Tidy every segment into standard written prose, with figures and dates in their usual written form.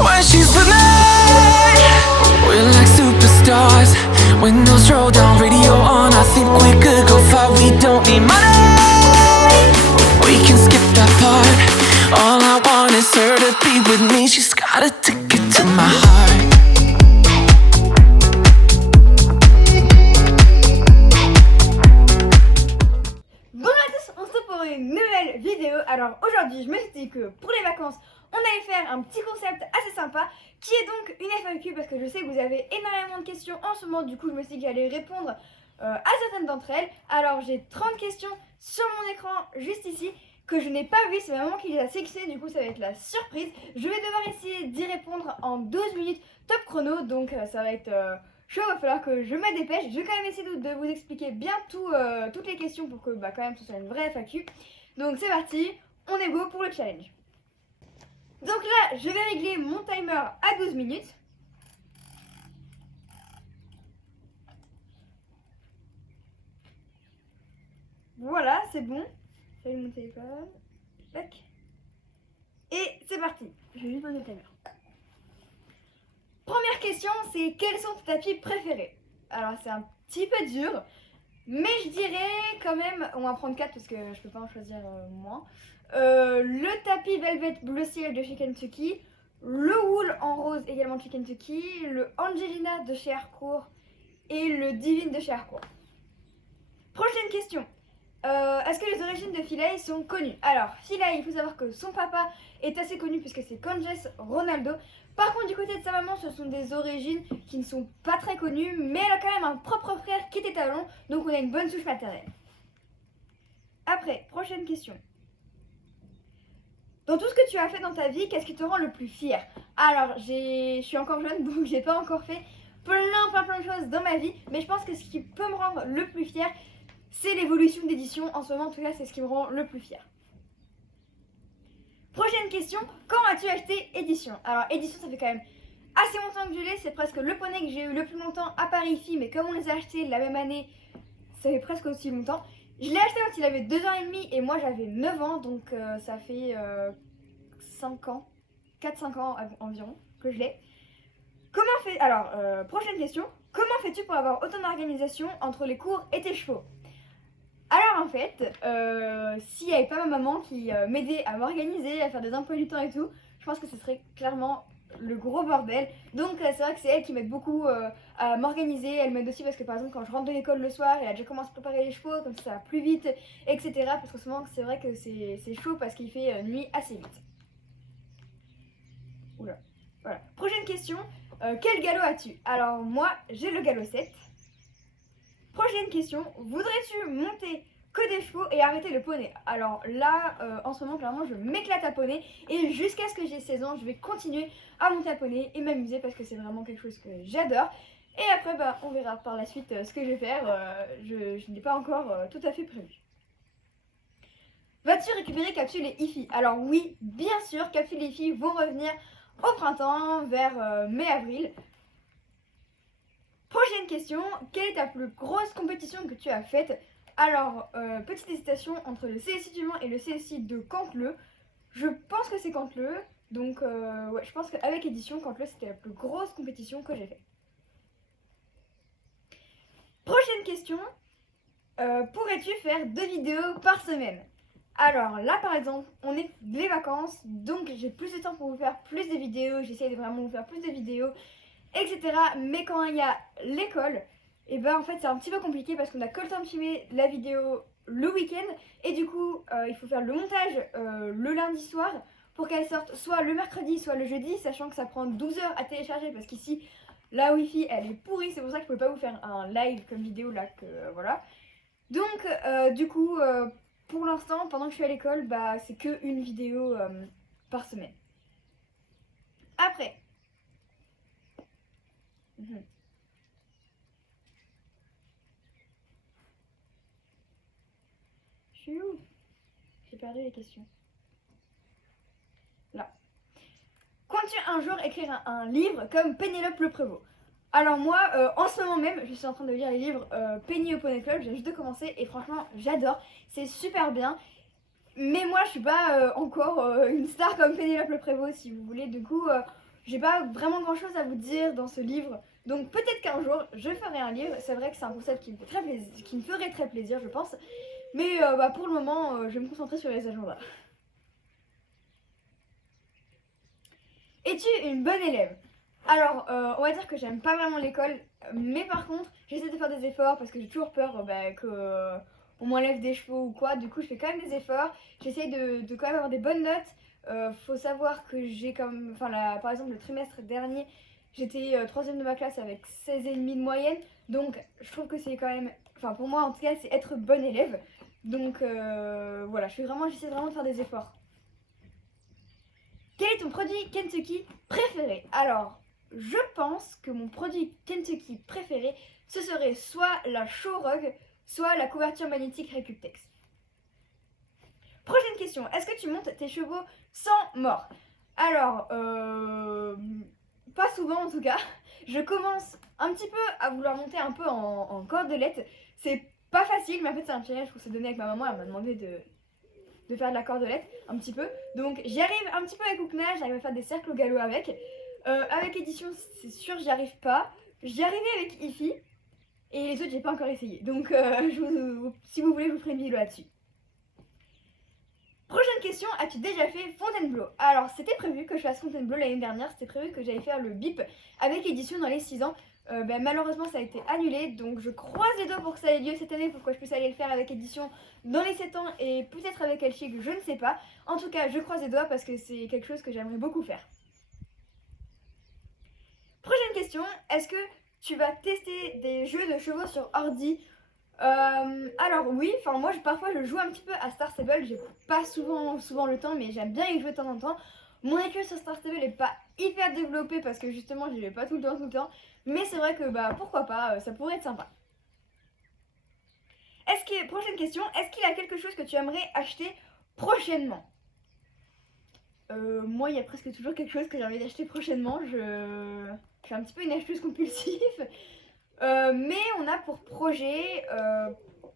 When she's with me, we're like superstars. Windows roll down, radio on. I think we could go far. We don't need money, we can skip that part. All I want is her to be with me. She's got a ticket to my heart. Bonjour à tous, on se retrouve pour une nouvelle vidéo. Alors aujourd'hui, je me suis dit que pour les vacances, on allait faire un petit concept assez sympa qui est donc une FAQ, parce que je sais que vous avez énormément de questions en ce moment. Du coup, je me suis dit que j'allais répondre à certaines d'entre elles. Alors j'ai 30 questions sur mon écran juste ici que je n'ai pas vu, c'est ma maman qui les a sélectionnées, du coup ça va être la surprise. Je vais devoir essayer d'y répondre en 12 minutes top chrono, donc ça va être chaud, il va falloir que je me dépêche. Je vais quand même essayer de vous expliquer bien toutes les questions pour que quand même ce soit une vraie FAQ. Donc c'est parti, on est go pour le challenge. Donc là, je vais régler mon timer à 12 minutes. Voilà, c'est bon. J'allume mon téléphone. Tac. Et c'est parti. Je vais juste poser le timer. Première question, c'est quels sont tes tapis préférés? Alors c'est un petit peu dur, mais je dirais quand même, on va prendre 4 parce que je peux pas en choisir moins. Le tapis Velvet Bleu Ciel de chez Kentucky, le Wool en rose également de chez Kentucky, le Angelina de chez Harcourt et le Divine de chez Harcourt. Prochaine question. Est-ce que les origines de Philae sont connues? Alors, Philae, il faut savoir que son papa est assez connu puisque c'est Conges Ronaldo. Par contre, du côté de sa maman, ce sont des origines qui ne sont pas très connues, mais elle a quand même un propre frère qui était talon, donc on a une bonne souche maternelle. Après, prochaine question. Dans tout ce que tu as fait dans ta vie, qu'est-ce qui te rend le plus fier? Alors, je suis encore jeune, donc j'ai pas encore fait plein de choses dans ma vie, mais je pense que ce qui peut me rendre le plus fier, c'est l'évolution d'édition. En ce moment, en tout cas, c'est ce qui me rend le plus fier. Prochaine question, quand as-tu acheté Édition? Alors, Édition, ça fait quand même assez longtemps que je l'ai, c'est presque le poney que j'ai eu le plus longtemps à Paris Phi, mais comme on les a achetés la même année, ça fait presque aussi longtemps. Je l'ai acheté quand il avait 2 ans et demi et moi j'avais 9 ans, donc ça fait 5 ans, 4-5 ans environ que je l'ai. Alors, prochaine question, comment fais-tu pour avoir autant d'organisation entre les cours et tes chevaux? Alors en fait, s'il n'y avait pas ma maman qui m'aidait à m'organiser, à faire des emplois du temps et tout, je pense que ce serait clairement le gros bordel. Donc c'est vrai que c'est elle qui m'aide beaucoup à m'organiser. Elle m'aide aussi parce que par exemple quand je rentre de l'école le soir, elle a déjà commencé à préparer les chevaux, comme ça va plus vite, etc. Parce qu'en ce moment c'est vrai que c'est chaud parce qu'il fait nuit assez vite. Oula. Voilà. Prochaine question, quel galop as-tu? Alors moi j'ai le galop 7. Prochaine question, voudrais-tu monter que des chevaux et arrêter le poney? Alors là, en ce moment, clairement, je m'éclate à poney et jusqu'à ce que j'ai 16 ans, je vais continuer à monter à poney et m'amuser parce que c'est vraiment quelque chose que j'adore. Et après, on verra par la suite ce que je vais faire. Je n'ai pas encore tout à fait prévu. Vas-tu récupérer Capsule et Ifi? Alors oui, bien sûr, Capsule et Ifi vont revenir au printemps, vers mai-avril. Prochaine question, quelle est ta plus grosse compétition que tu as faite? Alors, petite hésitation entre le CSI du Mans et le CSI de Canteleu. Je pense que c'est Canteleu, donc ouais, je pense qu'avec Édition, Canteleu c'était la plus grosse compétition que j'ai faite. Prochaine question, pourrais-tu faire 2 vidéos par semaine? Alors là par exemple, on est les vacances, donc j'ai plus de temps pour vous faire plus de vidéos, j'essaie de vraiment vous faire plus de vidéos, etc. Mais quand il y a l'école, et en fait c'est un petit peu compliqué parce qu'on a que le temps de filmer la vidéo le week-end et du coup il faut faire le montage le lundi soir pour qu'elle sorte soit le mercredi soit le jeudi, sachant que ça prend 12 heures à télécharger parce qu'ici la wifi elle est pourrie, c'est pour ça que je peux pas vous faire un live comme vidéo là, que voilà. Donc du coup pour l'instant pendant que je suis à l'école, c'est que une vidéo par semaine. Après je suis où? J'ai perdu les questions. Là. Comptes-tu un jour écrire un livre comme Pénélope Le Prévost? Alors moi, en ce moment même, je suis en train de lire les livres Penny au Poney Club, j'ai juste de commencer et franchement, j'adore, c'est super bien. Mais moi, je suis pas encore une star comme Pénélope Le Prévost, si vous voulez. Du coup, j'ai pas vraiment grand chose à vous dire dans ce livre. Donc peut-être qu'un jour je ferai un livre. C'est vrai que c'est un concept qui me ferait très plaisir, je pense. Mais pour le moment, je vais me concentrer sur les agendas. Es-tu une bonne élève? Alors, on va dire que j'aime pas vraiment l'école, mais par contre, j'essaie de faire des efforts parce que j'ai toujours peur on m'enlève des chevaux ou quoi. Du coup, je fais quand même des efforts. J'essaie de quand même avoir des bonnes notes. Faut savoir que j'ai comme, par exemple, le trimestre dernier, j'étais troisième de ma classe avec 16,5 de moyenne. Donc, je trouve que c'est quand même, enfin pour moi en tout cas, c'est être bonne élève. Donc voilà, j'essaie vraiment de faire des efforts. Quel est ton produit Kentucky préféré? Alors, je pense que mon produit Kentucky préféré, ce serait soit la Showrug, soit la couverture magnétique Recuptex. Prochaine question, est-ce que tu montes tes chevaux sans mort? Alors, pas souvent en tout cas. Je commence un petit peu à vouloir monter un peu en cordelette. C'est pas facile, mais en fait c'est un challenge qu'on s'est donné avec ma maman. Elle m'a demandé de faire de la cordelette un petit peu. Donc j'y arrive un petit peu avec Oukna, j'arrive à faire des cercles au galop avec. Avec édition, c'est sûr, j'y arrive pas. J'y arrivais avec Ifi. Et les autres, j'ai pas encore essayé. Donc si vous voulez, je vous ferai une vidéo là-dessus. Prochaine question, as-tu déjà fait Fontainebleau? Alors c'était prévu que je fasse Fontainebleau l'année dernière, c'était prévu que j'allais faire le BIP avec édition dans les 6 ans. Malheureusement ça a été annulé, donc je croise les doigts pour que ça ait lieu cette année, pour que je puisse aller le faire avec édition dans les 7 ans et peut-être avec Elchig, je ne sais pas. En tout cas je croise les doigts parce que c'est quelque chose que j'aimerais beaucoup faire. Prochaine question, est-ce que tu vas tester des jeux de chevaux sur ordi? Alors oui, moi parfois je joue un petit peu à Star Stable, j'ai pas souvent le temps, mais j'aime bien y jouer de temps en temps. Mon école sur Star Stable est pas hyper développée parce que justement j'y vais pas tout le temps, mais c'est vrai que pourquoi pas, ça pourrait être sympa. Prochaine question, est-ce qu'il y a quelque chose que tu aimerais acheter prochainement? Moi il y a presque toujours quelque chose que j'ai envie d'acheter prochainement, je suis un petit peu une acheteuse compulsive. Mais on a pour projet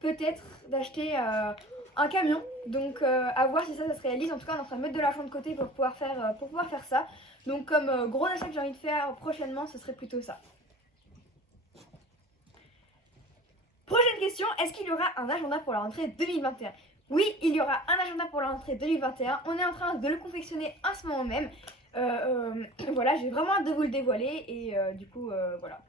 peut-être d'acheter un camion. Donc à voir si ça se réalise. En tout cas on est en train de mettre de l'argent de côté pour pouvoir faire ça. Donc comme gros achat que j'ai envie de faire prochainement, ce serait plutôt ça. Prochaine question, est-ce qu'il y aura un agenda pour la rentrée 2021? Oui, il y aura un agenda pour la rentrée 2021. On est en train de le confectionner en ce moment même. Voilà, j'ai vraiment hâte de vous le dévoiler et du coup voilà.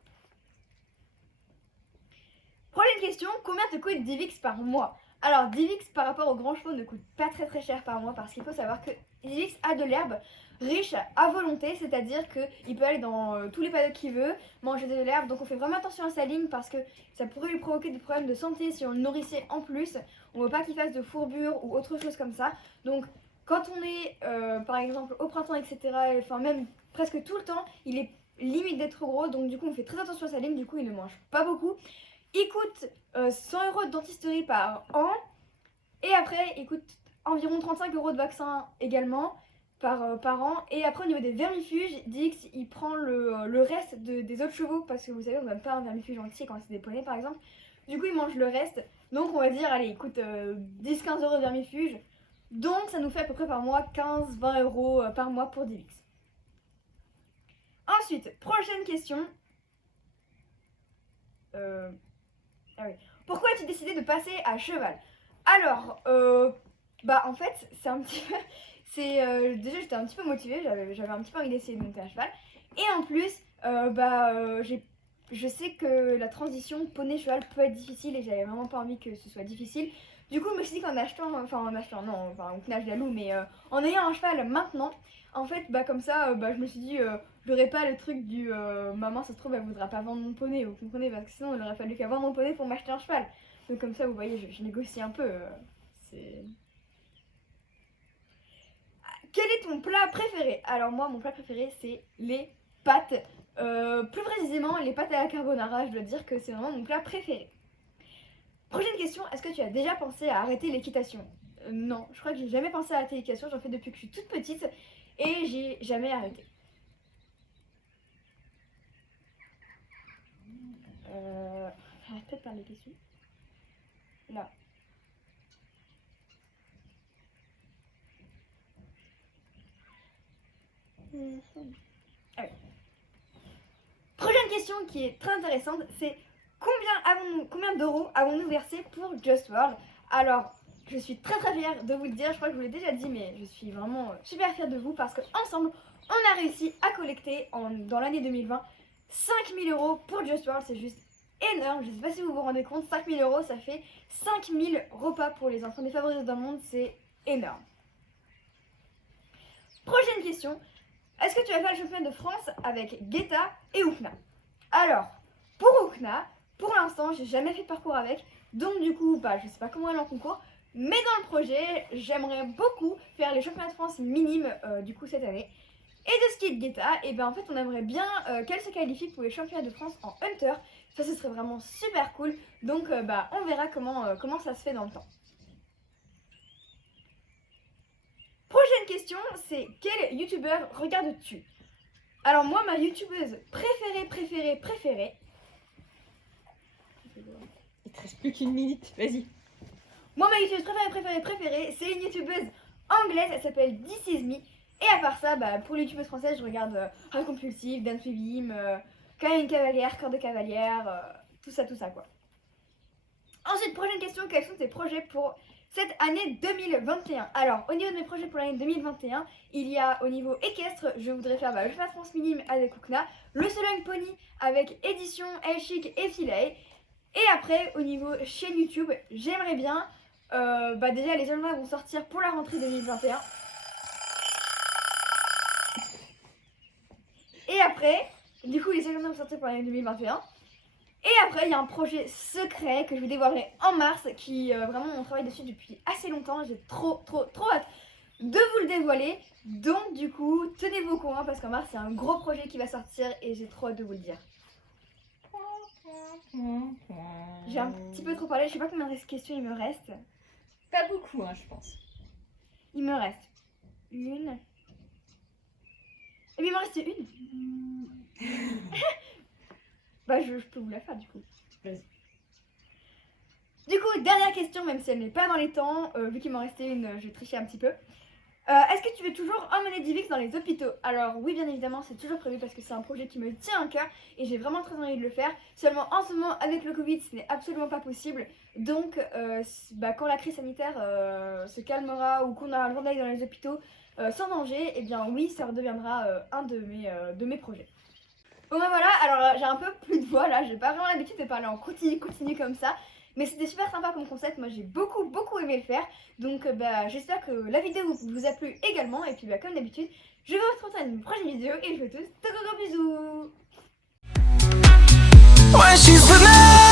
Prochaine question, combien te coûte Divix par mois? Alors Divix par rapport aux grands chevaux ne coûte pas très cher par mois parce qu'il faut savoir que Divix a de l'herbe riche à volonté, c'est-à-dire qu'il peut aller dans tous les paddocks qu'il veut, manger de l'herbe, donc on fait vraiment attention à sa ligne parce que ça pourrait lui provoquer des problèmes de santé si on le nourrissait en plus. On veut pas qu'il fasse de fourbure ou autre chose comme ça. Donc quand on est par exemple au printemps, etc., enfin même presque tout le temps, il est limite d'être trop gros, donc du coup on fait très attention à sa ligne, du coup il ne mange pas beaucoup. Il coûte 100 € de dentisterie par an. Et après, il coûte environ 35 € de vaccin également par an. Et après, au niveau des vermifuges, Dix, il prend le reste des autres chevaux. Parce que vous savez, on ne donne pas un vermifuge entier quand c'est des poneys, par exemple. Du coup, il mange le reste. Donc, on va dire, allez, il coûte 10-15 € de vermifuge. Donc, ça nous fait à peu près par mois 15-20 € par mois pour Divix. Ensuite, prochaine question. Ah oui. Pourquoi as-tu décidé de passer à cheval? Alors, en fait, c'est un petit peu... déjà, j'étais un petit peu motivée, j'avais un petit peu envie d'essayer de monter à cheval. Et en plus, je sais que la transition poney-cheval peut être difficile et j'avais vraiment pas envie que ce soit difficile. Du coup, je me suis dit qu'en achetant, on nage la loue, mais en ayant un cheval maintenant, en fait, comme ça, je me suis dit, j'aurais pas le truc du maman, ça se trouve, elle voudra pas vendre mon poney, vous comprenez, parce que sinon, il aurait fallu qu'elle vende mon poney pour m'acheter un cheval. Donc, comme ça, vous voyez, je négocie un peu. Quel est ton plat préféré? Alors, moi, mon plat préféré, c'est les pâtes. Plus précisément, les pâtes à la carbonara, je dois dire que c'est vraiment mon plat préféré. Prochaine question, est-ce que tu as déjà pensé à arrêter l'équitation? Non, je crois que j'ai jamais pensé à arrêter l'équitation, j'en fais depuis que je suis toute petite et j'ai jamais arrêté. J'arrête peut-être par les questions. Là. Allez. Prochaine question qui est très intéressante, c'est combien d'euros avons-nous versé pour Just World? Alors, je suis très fière de vous le dire, je crois que je vous l'ai déjà dit, mais je suis vraiment super fière de vous parce qu'ensemble, on a réussi à collecter dans l'année 2020 5000 euros pour Just World. C'est juste énorme, je ne sais pas si vous vous rendez compte, 5000 euros ça fait 5000 repas pour les enfants défavorisés dans le monde, c'est énorme. Prochaine question, est-ce que tu vas faire le championnat de France avec Guetta et Oukna? Alors, pour Oukna, pour l'instant, j'ai jamais fait de parcours avec, donc du coup, je sais pas comment elle est en concours, mais dans le projet, j'aimerais beaucoup faire les championnats de France minimes du coup cette année. Et de ce qui est de Guetta, et en fait, on aimerait bien qu'elle se qualifie pour les championnats de France en Hunter. Ça, ce serait vraiment super cool. Donc, on verra comment ça se fait dans le temps. Prochaine question, c'est quel youtubeur regardes-tu? Alors moi, ma youtubeuse préférée. Il te reste plus qu'une minute, vas-y. Moi, ma youtubeuse préférée, c'est une youtubeuse anglaise, elle s'appelle This Is Me. Et à part ça, pour les youtubeuses françaises, je regarde Rap Compulsif, Dance with Him, Karine Cavalière, Cœur de Cavalière, tout ça quoi. Ensuite, prochaine question, quels sont tes projets pour cette année 2021? Alors, au niveau de mes projets pour l'année 2021, il y a au niveau équestre, je voudrais faire le championnat de France minime avec Oukna, le Sologne Pony avec Édition, El Chic et Filet. Et après, au niveau chaîne YouTube, j'aimerais bien, déjà les agendas vont sortir pour la rentrée 2021. Et après, du coup, les agendas vont sortir pour l'année 2021. Et après, il y a un projet secret que je vous dévoilerai en mars, qui vraiment on travaille dessus depuis assez longtemps. J'ai trop hâte de vous le dévoiler. Donc du coup, tenez-vous au courant parce qu'en mars, il y a un gros projet qui va sortir et j'ai trop hâte de vous le dire. J'ai un petit peu trop parlé, je sais pas combien de questions il me reste. Pas beaucoup, je pense. Il me reste une. Et puis il m'en reste une. Je peux vous la faire du coup. Vas-y. Du coup, dernière question, même si elle n'est pas dans les temps, vu qu'il m'en restait une, je vais tricher un petit peu. Est-ce que tu veux toujours emmener Divix dans les hôpitaux? Alors oui, bien évidemment, c'est toujours prévu parce que c'est un projet qui me tient à cœur et j'ai vraiment très envie de le faire. Seulement en ce moment, avec le Covid, ce n'est absolument pas possible. Donc, quand la crise sanitaire se calmera ou qu'on aura le droit d'aller dans les hôpitaux sans danger, eh bien oui, ça redeviendra un de mes projets. Bon voilà, alors j'ai un peu plus de voix là, j'ai pas vraiment l'habitude de parler en continu comme ça. Mais c'était super sympa comme concept, moi j'ai beaucoup aimé le faire. Donc j'espère que la vidéo vous a plu également. Et puis comme d'habitude, je vais vous retrouver dans une prochaine vidéo et je vous tous de gros bisous. When she's with me